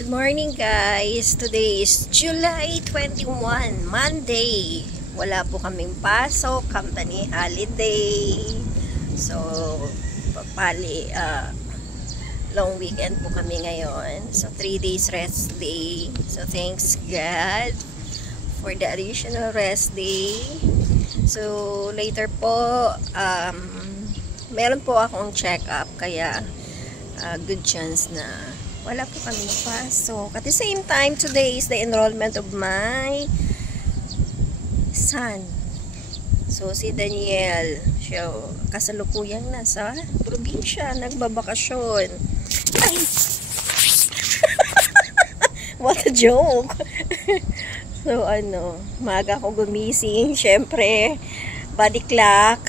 Good morning guys! Today is July 21, Monday. Wala po kaming pasok, company holiday. So, papali, long weekend po kami ngayon. So, 3 days rest day. So, thanks God for the additional rest day. So, later po, meron po akong check-up. Kaya, good chance na wala po kami pasok. At the same time, today is the enrollment of my son. So, si Daniel, siya kasalukuyang nasa probinsya, nagbabakasyon. Ay! What a joke! So, maaga ako gumising. Syempre, body clock.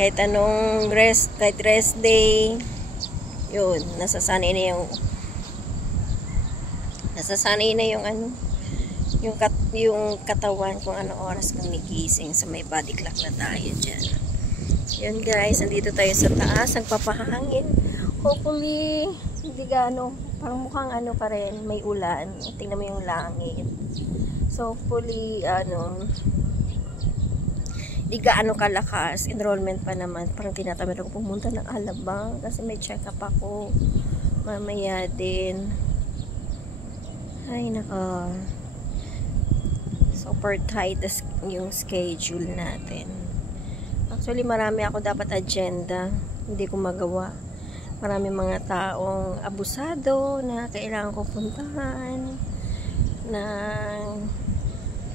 Kahit anong rest day, yun, nasasanay na yung katawan kung anong oras kang nagising. So may body clock na tayo dyan. Yun guys, nandito tayo sa taas, nagpapahangin. Hopefully hindi gaano, parang mukhang pa rin, may ulan. Tingnan mo yung langit. So hopefully di gaano kalakas. Enrollment pa naman. Parang tinatamad ako pumunta ng Alabang kasi may check-up ako mamaya din. Ay nako, super tight yung schedule natin. Actually marami ako dapat agenda, hindi ko magawa. Marami mga taong abusado na kailangan ko puntahan, na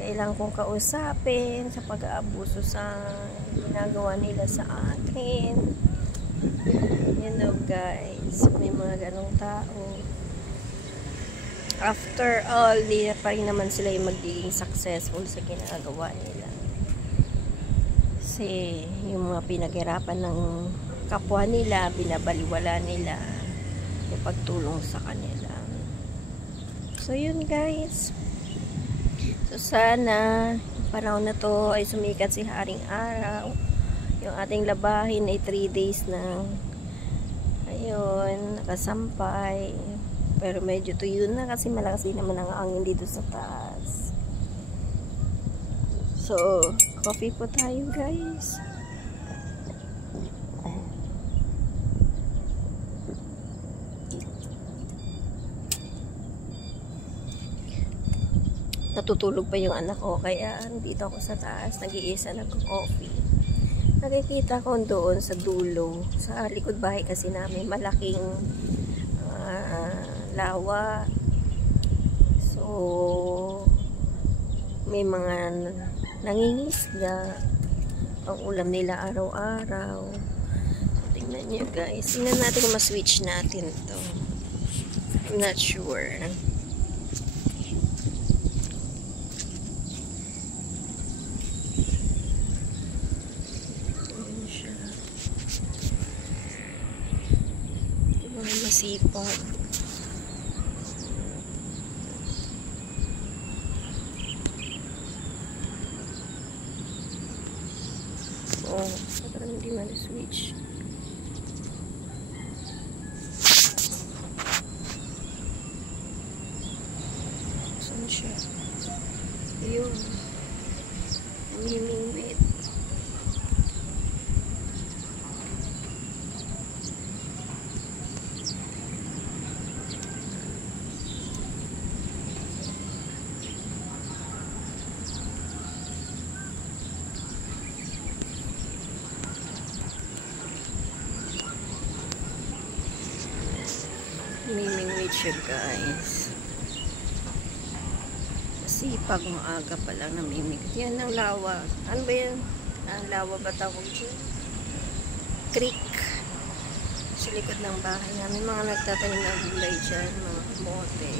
kailangan kong kausapin sa pag-aabuso sa ginagawa nila sa akin. You know guys, may mga ganong tao. After all, di pa rin naman sila yung magiging successful sa ginagawa nila. Kasi yung mga pinaghirapan ng kapwa nila, binabaliwala nila yung pagtulong sa kanila. So yun guys. So sana yung panahon na to ay sumikat si Haring Araw. Yung ating labahin ay 3 days na ayun, nakasampay. Pero medyo tuyo na kasi malakas din naman ang hangin dito sa taas. So coffee po tayo guys. Natutulog pa yung anak ko, kaya dito ako sa taas, nag-iisa nag-coffee. Nakikita ko doon sa dulo, sa likod bahay kasi namin, malaking lawa. So, may mga nangingisda, ang ulam nila araw-araw. So, tingnan nyo guys, tingnan natin kung ma-switch natin to. I'm not sure. Masipag. Oh, parang hindi ma-switch. Saan siya? Ayun. Namimingwit. Namimingwit siya guys. Masipag, maaga pa lang namimingwit. Yan ang lawa. Ano ba yan? Ang lawa ba tawag dyan? Creek. Sa likod ng bahay namin. Mga nagtatanim ng gulay dyan. Mga kamote.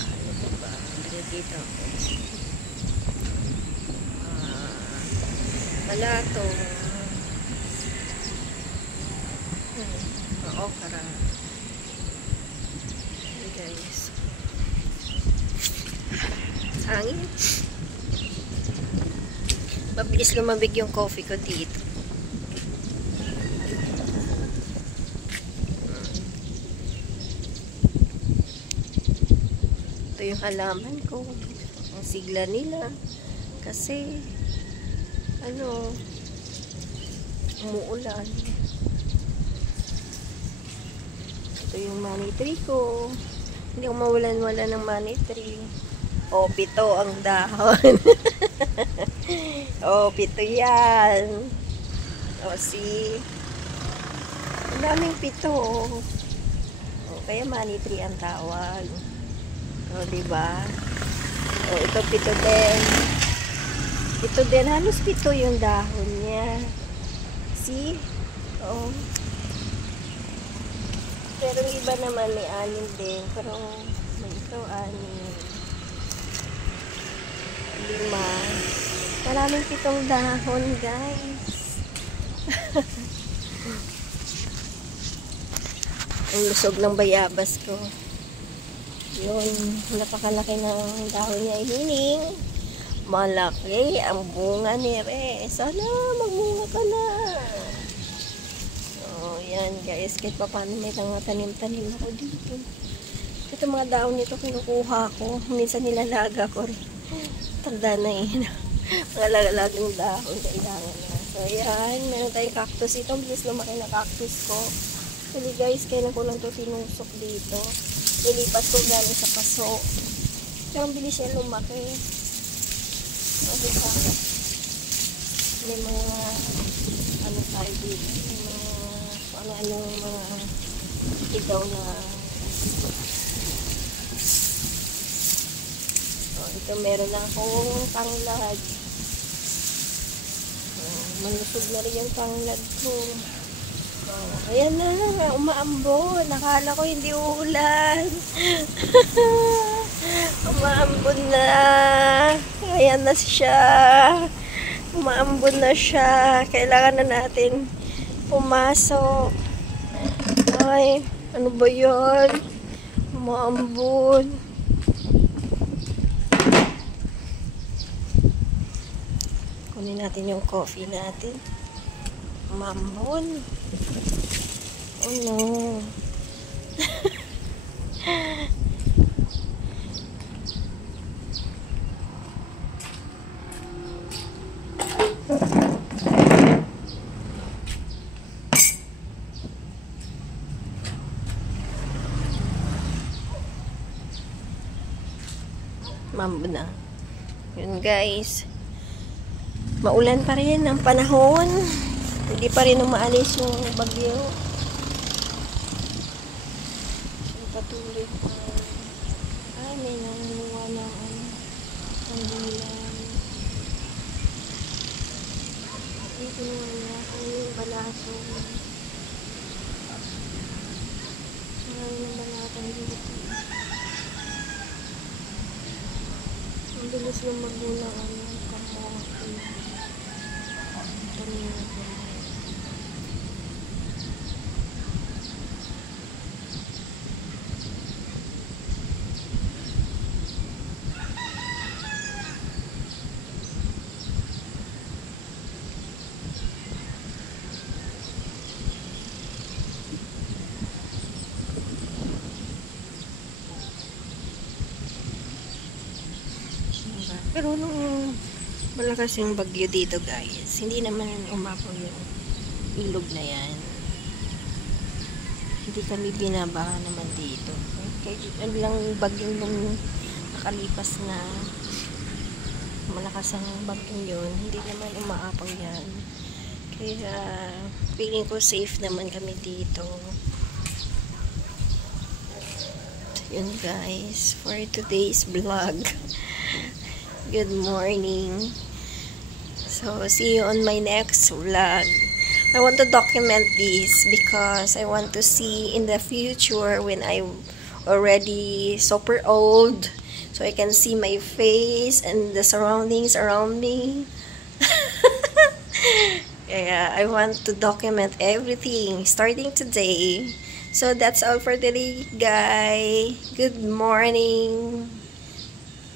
Ano ba ba? Nakikita ko. Balatong. Okra. Guys. Hangin. Mabilis lumabig yung coffee ko dito. Ito yung halaman ko. Ang sigla nila. Kasi, umuulan. Ito yung money tree ko. Hindi ako mawalan-wala ng money tree. O, 7 ang dahon. O, 7 yan. O, see? Ang daming 7. O, kaya money tree ang tawag. O, diba? O, ito 7 din. 7 din. Halos 7 yung dahon niya. See? O. Pero yung iba naman may 6 din. Pero may ito 6. 5. Maraming 7 dahon, guys. Ang lusog ng bayabas ko. Yun, napakalaki ng dahon niya. Hining. Malaki ang bunga ni Re. Sana magmunga ka na. So, yan guys. Kahit pa paano may tanim-tanim ako dito. Ito mga dahon nito kinukuha ko. Minsan nilalaga ko rin. Tanda na yun. Mga lalagang dahon. Kailangan na. So, yan. Meron tayong cactus. Ito, bilis lumaki na cactus ko. Actually, guys, kailan ko lang ito tinusok dito. Nilipat ko galing sa paso. Pero ang bilis niya lumaki. So, diba? May mga tayo dito. May mga mga igaw na ito meron lang akong tanglad. Malusog na rin yung tanglad ko. Ayan na, umaambon. Nakala ko hindi uulan. Umaambon na. Ayan na siya. Umaambon na siya. Kailangan na natin pumasok. Ay, ano ba yun? Umaambon. Kunin natin yung coffee natin. Mamon. Oh no. Mambo na. Yun guys. Maulan pa rin ang panahon. Hindi pa rin umaalis yung bagyo. Patuloy pa. Ay, may nanguha ng bulan. Ay, kinuha niya. Ay, yung balaso. Marami ng balatang dito. Ang bilis ng magulang kamote. Kanina ko. Pero nung malakas yung bagyo dito guys, hindi naman umapaw yung ilog na yan. Hindi kami binabaha naman dito. Kahit lang bagyo nung nakalipas na malakas ang bagyo yun, hindi naman umaapaw yan. Kaya feeling ko safe naman kami dito. Yun guys, for today's vlog. Good morning. So, see you on my next vlog. I want to document this because I want to see in the future when I'm already super old, so I can see my face and the surroundings around me. Yeah, I want to document everything starting today. So, that's all for today, guys. Good morning.